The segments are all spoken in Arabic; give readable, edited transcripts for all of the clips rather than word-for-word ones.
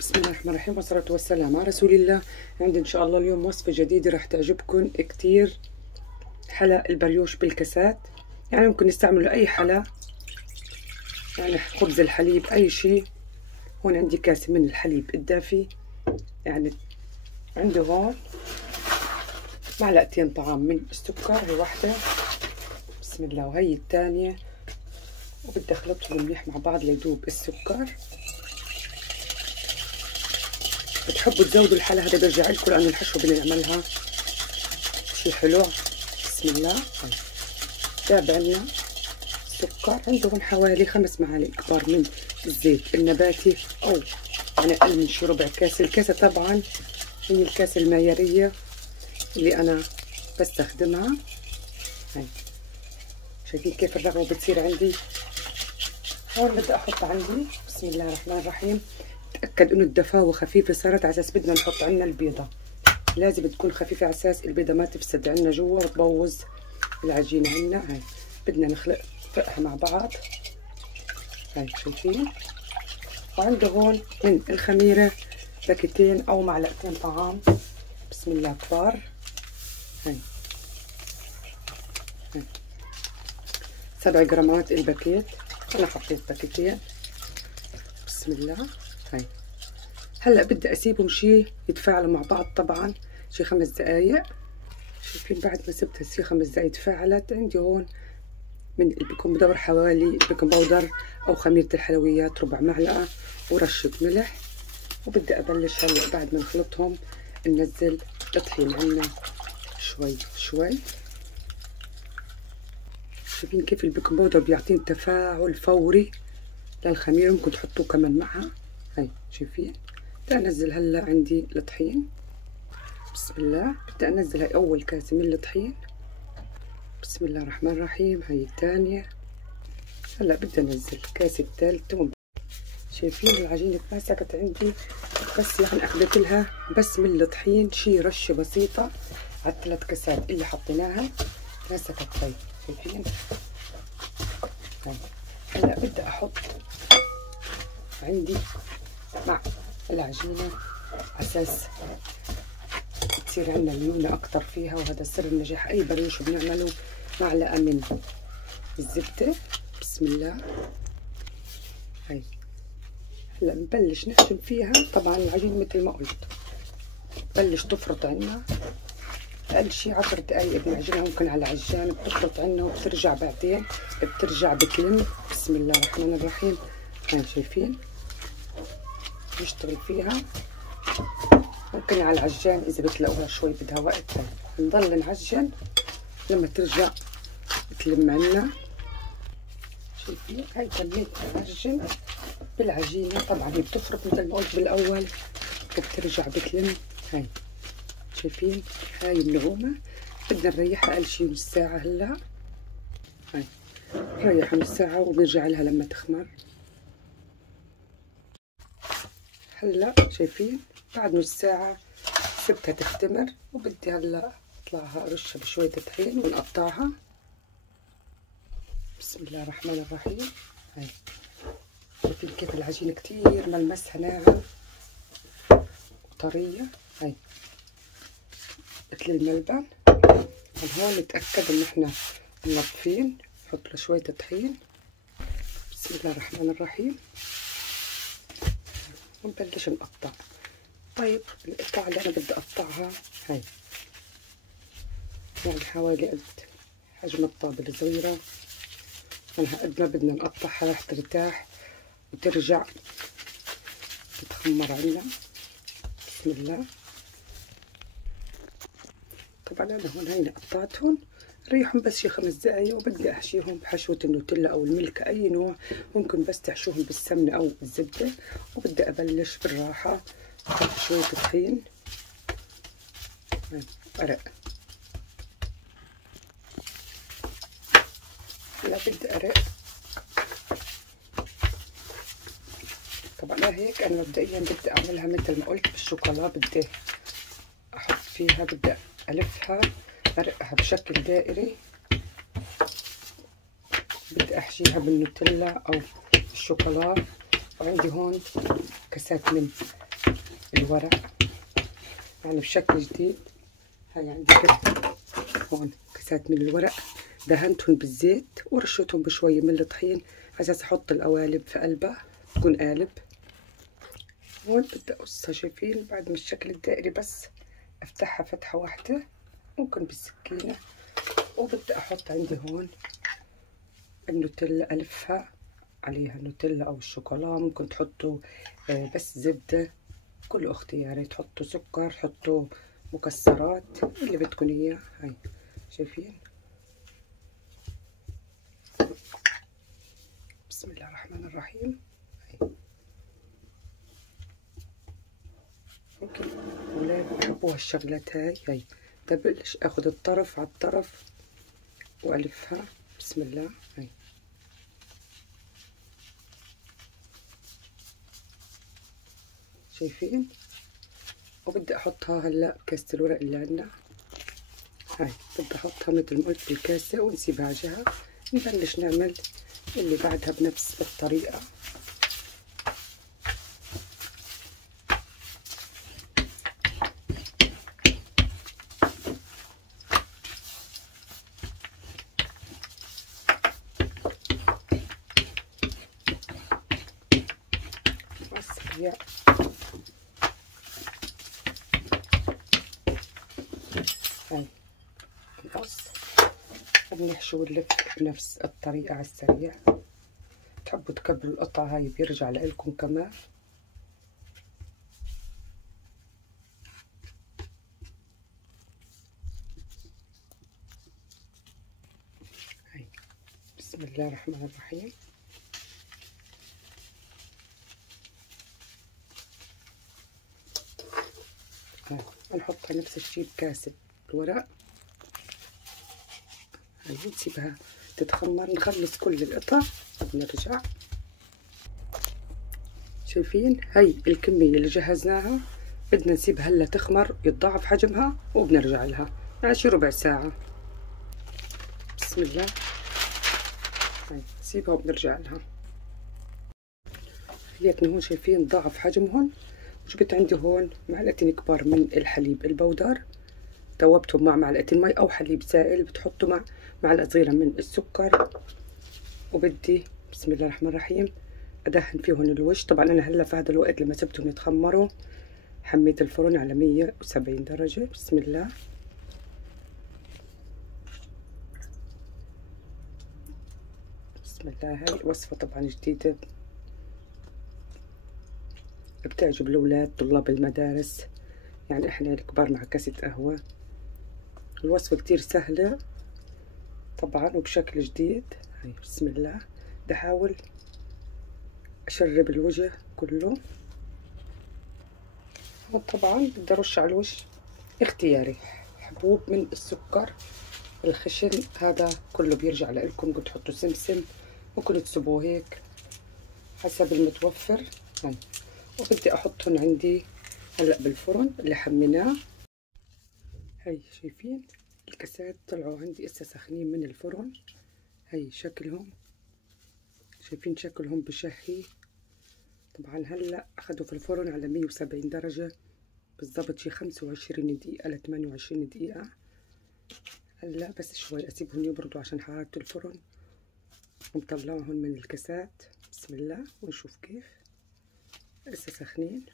بسم الله الرحمن الرحيم والصلاة والسلام على رسول الله. عندي إن شاء الله اليوم وصفة جديدة راح تعجبكم كتير. حلا البريوش بالكاسات، يعني ممكن نستعمله أي حلا، يعني خبز الحليب أي شيء. هون عندي كاسة من الحليب الدافي، يعني عندي هون معلقتين طعام من السكر، هي واحدة بسم الله وهي الثانية، وبدي أخلطهم منيح مع بعض ليدوب السكر. بتحبوا تزودوا الحلا هذا برجع لكم، لأنه الحشوة بدنا نعملها شي حلو. بسم الله. تابع لنا سكر، عندهم حوالي 5 معالق كبار من الزيت النباتي، أو يعني أقل من شي ربع كاسة. الكاسة طبعا هي الكاسة المعيارية اللي أنا بستخدمها. هاي شايفين كيف الرغوة بتصير عندي. هون بدي أحط عندي بسم الله الرحمن الرحيم. تأكد إنه الدفاوة خفيفة صارت، على أساس بدنا نحط عنا البيضة، لازم تكون خفيفة على أساس البيضة ما تفسد عنا جوا وتبوظ العجينة عنا. هاي بدنا نخلقها مع بعض. هاي شايفين. وعنده هون من الخميرة باكيتين أو معلقتين طعام بسم الله كبار. هاي 7 جرامات الباكيت، أنا حطيت باكيتين بسم الله. هاي هلا بدي اسيبهم شي يتفاعلوا مع بعض، طبعا شي 5 دقايق. شايفين بعد ما سبتها شي 5 دقايق تفاعلت. عندي هون من البيكنج باودر حوالي بيكنج باودر او خميره الحلويات ربع معلقه، ورشه ملح. وبدي ابلش هلا بعد ما نخلطهم ننزل الطحين عنا شوي شوي. شايفين كيف البيكنج باودر بيعطيني تفاعل فوري للخميره، ممكن تحطوه كمان معها. هاي شايفين. بدي انزل هلا عندي الطحين بسم الله. بدي انزل هاي اول كاسه من الطحين بسم الله الرحمن الرحيم. هاي الثانيه. هلا بدي انزل الكاسه الثالثه. شايفين العجينه مسكت عندي، بس يعني اخذت لها بس من الطحين شي رشه بسيطه على ال3 كاسات اللي حطيناها مسكت. هاي شايفين. هاي هلا بدي احط عندي مع العجينه على اساس تصير عندنا ليونة أكتر فيها، وهذا سر النجاح أي بريوش بنعمله. معلقة من الزبدة بسم الله. هاي هلا نبلش نختم فيها. طبعا العجينة مثل ما قلت بلش تفرط عنا أقل شي 10 دقايق بنعجنها، ممكن على عجان بتفرط عنا وبترجع بعدين بترجع بتلم بسم الله الرحمن الرحيم. هاي شايفين نشتغل فيها، ممكن على العجان إذا بتلاقوها شوي بدها وقت. نضل نعجن لما ترجع تلم عنا. شايفين. هاي تميت أعجن بالعجينة، طبعا هي بتفرط مثل ما قلت بالأول وبترجع بتلم. هاي شايفين هاي النعومة. بدنا نريحها أقل شي نص ساعة. هلا هاي نريحها نص ساعة وبنرجع لها لما تخمر. هلا شايفين بعد نص ساعة سبتها تختمر، وبدي هلا اطلعها ارشها بشوية طحين ونقطعها بسم الله الرحمن الرحيم. هاي شايفين كيف العجينة كتير ملمسها ناعم وطرية. هاي مثل الملبن. هون نتأكد ان احنا منظفين، نحط له شوية طحين بسم الله الرحمن الرحيم ونبلش نقطع. طيب القطع اللي انا بدي اقطعها هاي يعني حوالي قد حجم الطابة الصغيرة. أنا قد ما بدنا نقطعها راح ترتاح وترجع تتخمر عنا بسم الله. طبعا أنا هون هيني قطعتهم، ريحهم بس شي 5 دقايق، وبدي أحشيهم بحشوة النوتيلا أو الملك أي نوع، ممكن بس تحشوهم بالسمنة أو الزبدة. وبدي أبلش بالراحة أحط شوية طحين أرق. هلا بدي أرق. طبعا هيك أنا مبدئيا بدي أعملها مثل ما قلت بالشوكولا. بدي أحط فيها، بدي ألفها أرقها بشكل دائري. بدي أحشيها بالنوتيلا أو الشوكولا. وعندي هون كاسات من الورق يعني بشكل جديد. هاي عندي كده هون كاسات من الورق، دهنتهم بالزيت ورشيتهم بشوية من الطحين على اساس احط القوالب في قلبها تكون قالب. هون بدي اقصها، شايفين بعد ما الشكل الدائري بس افتحها فتحة واحدة ممكن بالسكينة. وبدي احط عندي هون النوتيلا، الفها عليها النوتيلا او الشوكولا، ممكن تحطوا بس زبدة، كله اختياري، تحطوا سكر، تحطوا مكسرات اللي بدكم اياه. هاي شايفين، بسم الله الرحمن الرحيم. هاي ممكن اولاد بحبوا هالشغلات. هاي ببلش اخذ الطرف على الطرف والفها، بسم الله. هاي شايفين، وبدي احطها هلا بكاسة الورق اللي عندنا. هاي بدي احطها مثل ما قلت بالكاسة ونسيبها على جهة، نبلش نعمل اللي بعدها بنفس الطريقة. والسريع هاي نقص بنحشي ونلف بنفس الطريقة على السريع. تحبوا تكبروا القطعة هاي بيرجع لإلكم كمان. هاي بسم الله الرحمن الرحيم. هاي نحطها نفس الشي بكاسة الورق. هاي نسيبها تتخمر، نخلص كل القطع ونرجع. شايفين هاي الكمية اللي جهزناها، بدنا نسيبها هلا تخمر يتضاعف حجمها وبنرجع لها يعني شي ربع ساعة. بسم الله. هاي نسيبها وبنرجع لها. خليتنا هون شايفين ضاعف حجمهم. وجبت عندي هون معلقتين كبار من الحليب البودر، ذوبتهم مع معلقتين مي او حليب سائل، بتحطوا مع معلقة صغيرة من السكر. وبدي بسم الله الرحمن الرحيم ادهن فيهم الوش. طبعا انا هلا في هذا الوقت لما سبتهم يتخمروا حميت الفرن على 170 درجة. بسم الله. بسم الله. هاي وصفة طبعا جديدة بتعجب الاولاد طلاب المدارس، يعني احنا الكبار مع كاسة قهوة. الوصفة كتير سهلة طبعا وبشكل جديد. هاي بسم الله. بدي احاول اشرب الوجه كله. وطبعا بدي ارش على الوش اختياري حبوب من السكر، الخشن هذا كله بيرجع لكم. ممكن تحطوا سمسم، ممكن تسيبوه هيك حسب المتوفر. هاي وبدي احطهم عندي هلا بالفرن اللي حميناه. هاي شايفين الكاسات طلعوا عندي اسا سخنين من الفرن. هاي شكلهم، شايفين شكلهم بشهي. طبعا هلا اخذوا في الفرن على 170 درجة بالضبط شي 25 دقيقة ل 28 دقيقة. هلا بس شوي اسيبهم يبردوا عشان حرارة الفرن، ونطلعهم من الكاسات. بسم الله ونشوف كيف لسه سخنين.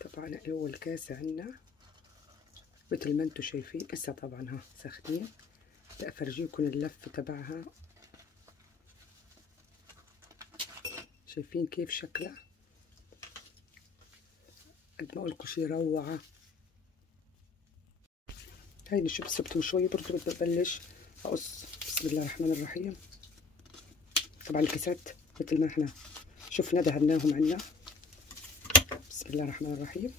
طبعا اول كاسة عنا مثل ما انتم شايفين لسه طبعا ها سخنين. بدي افرجيكم اللف تبعها، شايفين كيف شكلها، قد ما اقولكم شي روعة. هاي نشوف سبتهم شوي برضو بدي ابلش اقص. بسم الله الرحمن الرحيم. طبعا الكاسات مثل ما احنا شفنا دهناهم عنا. بسم الله الرحمن الرحيم.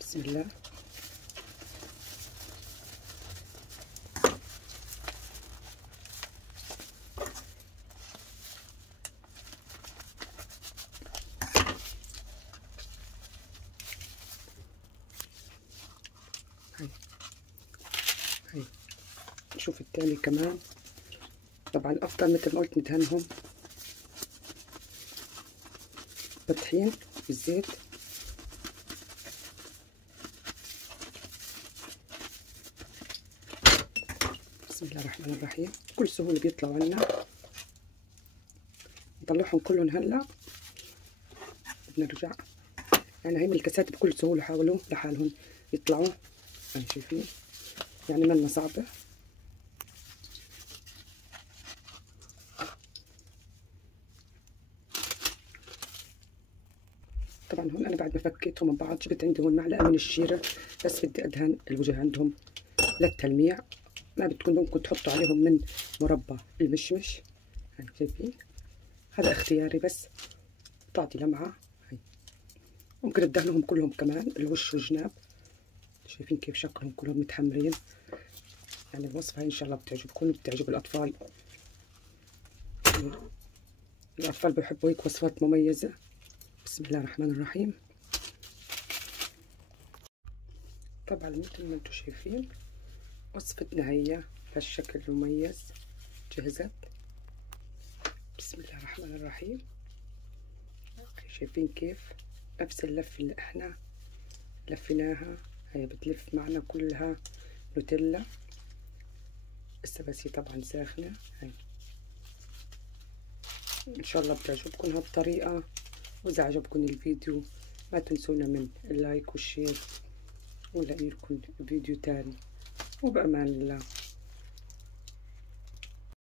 بسم الله. تاني كمان. طبعا الافضل مثل ما قلت ندهنهم بالطحين بالزيت. بسم الله الرحمن الرحيم. بكل سهولة بيطلعوا عنا، نطلعهم كلهم هلا بنرجع. يعني هاي من الكاسات بكل سهولة حاولوا لحالهم يطلعوا. يعني شايفين يعني منا صعبة. طبعا هون انا بعد ما فكيتهم من بعض جبت عندي هون معلقة من الشيرة، بس بدي ادهن الوجه عندهم للتلميع. ما بدكم ممكن تحطوا عليهم من مربى المشمش. يعني شايفين هذا اختياري، بس تعطي لمعة. هي ممكن تدهنهم كلهم كمان الوش والجناب. شايفين كيف شكلهم كلهم متحمرين. يعني الوصفة هاي ان شاء الله بتعجبكم وبتعجب الاطفال. الاطفال بيحبوا هيك وصفات مميزة. بسم الله الرحمن الرحيم. طبعا مثل ما انتم شايفين وصفتنا هي بهالشكل المميز جهزت. بسم الله الرحمن الرحيم. شايفين كيف نفس اللفة اللي احنا لفيناها هي بتلف معنا كلها نوتيلا. لسه بس هي طبعا ساخنة. هاي ان شاء الله بتعجبكم هالطريقة، واذا عجبكم الفيديو ما تنسونا من اللايك والشير، ونلاقي لكم فيديو تاني، وبأمان الله.